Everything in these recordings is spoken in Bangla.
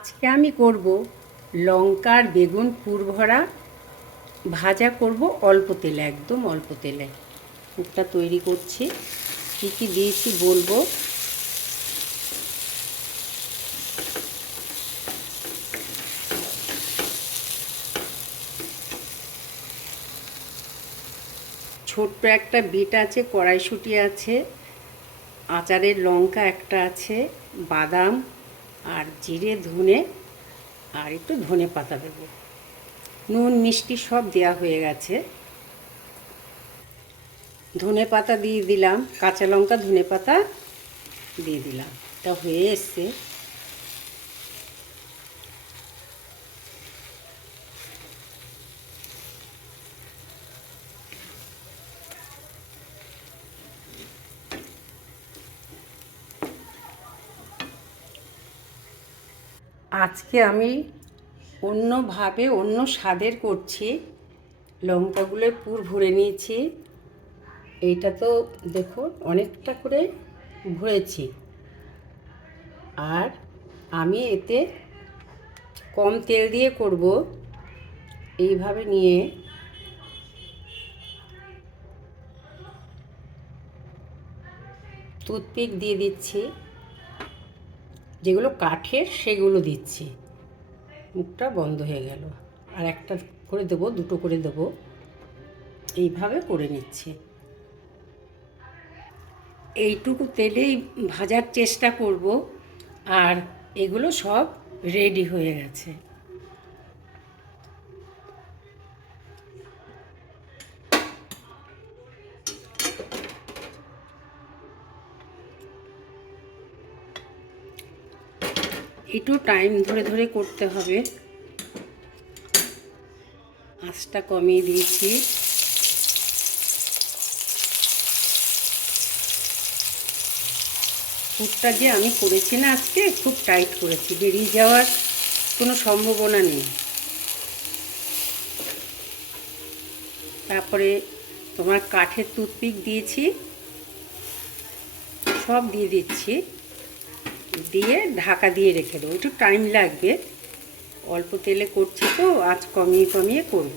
আজকে আমি করব লঙ্কার বেগুন পুরভরা ভাজা করব অল্প তেলে, একদম অল্প তেলে। পুরটা তৈরি করছি, কী কী দিয়েছি বলবো। ছোট্ট একটা বিট আছে, কড়াইশুঁটি আছে, আচারের লঙ্কা একটা আছে, বাদাম আর জিরে, ধনে আর একটু ধনে পাতা দেবো। নুন মিষ্টি সব দেওয়া হয়ে গেছে। ধনে পাতা দিয়ে দিলাম, কাঁচা লঙ্কা ধনে পাতা দিয়ে দিলাম। এটা হয়ে এসছে। আজকে আমি অন্যভাবে অন্য স্বাদের করছি। লঙ্কাগুলোর পুর ভরে নিয়েছি। এইটা তো দেখো অনেকটা করে ভরেছি। আর আমি এতে কম তেল দিয়ে করব। এইভাবে নিয়ে টুথপিক দিয়ে দিচ্ছি, যেগুলো কাঠের সেগুলো দিচ্ছি। মুখটা বন্ধ হয়ে গেল। আর একটা করে দেবো, দুটো করে দেবো। এইভাবে করে নিচ্ছি। এইটুকু তেলেই ভাজার চেষ্টা করব। আর এগুলো সব রেডি হয়ে গেছে। একটু টাইম ধরে ধরে করতে হবে। আঁচটা কমিয়ে দিয়েছি। পুরটা যে আমি করেছি না আজকে, খুব টাইট করেছি, বেরিয়ে যাওয়ার কোনো সম্ভাবনা নেই। তারপরে তোমার কাঠের টুথপিক দিয়েছি, সব দিয়ে দিচ্ছি, দিয়ে ঢাকা দিয়ে রেখে দেবো। একটু টাইম লাগবে, অল্প তেলে করছি তো, আঁচ কমিয়ে কমিয়ে করব।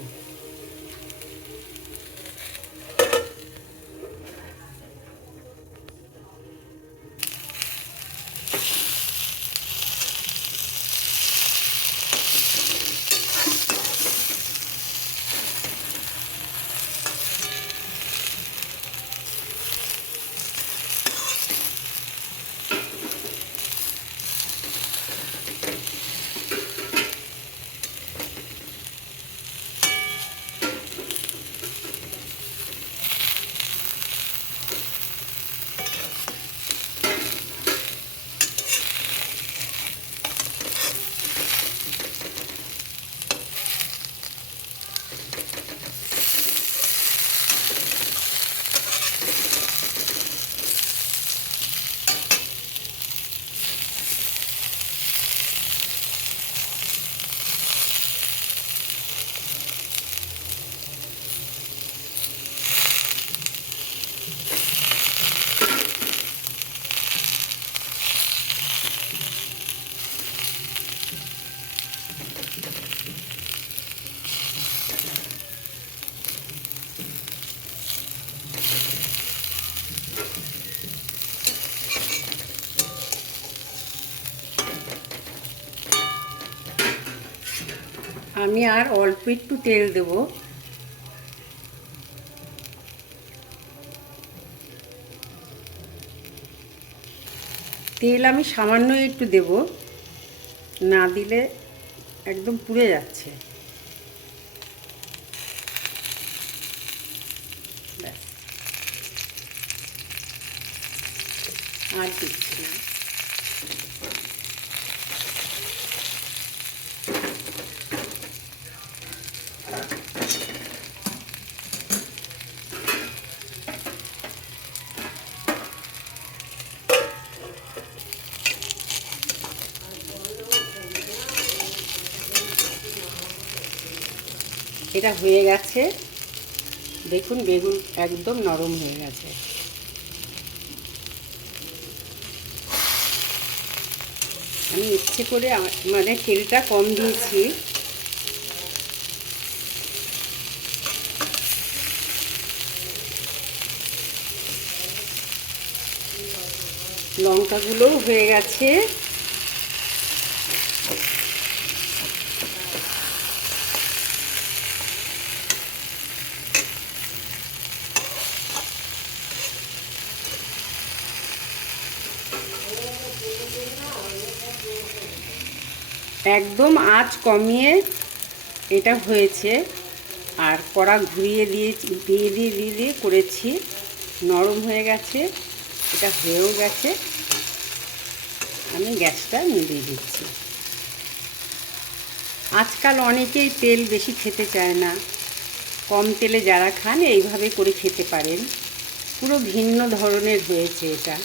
আমি আর অল্প একটু তেল দেব। তেল আমি সামান্য একটু দেব, না দিলে একদম পুড়ে যাচ্ছে। ব্যাস, আর দিচ্ছি না। এটা হয়ে গেছে। দেখুন বেগুন একদম নরম হয়ে গেছে। আমি ইচ্ছে করে মানে তেলটা কম দিয়েছি। লঙ্কাগুলোও হয়ে গেছে। একদম আঁচ কমিয়ে এটা হয়েছে। আর কড়া ঘুরিয়ে দিয়ে করেছি, নরম হয়ে গেছে, এটা হয়েও গেছে। আমি গ্যাসটা নিভিয়ে দিচ্ছি। আজকাল অনেকেই তেল বেশি খেতে চায় না, কম তেলে যারা খান এইভাবে করে খেতে পারেন। পুরো ভিন্ন ধরনের হয়েছে এটা।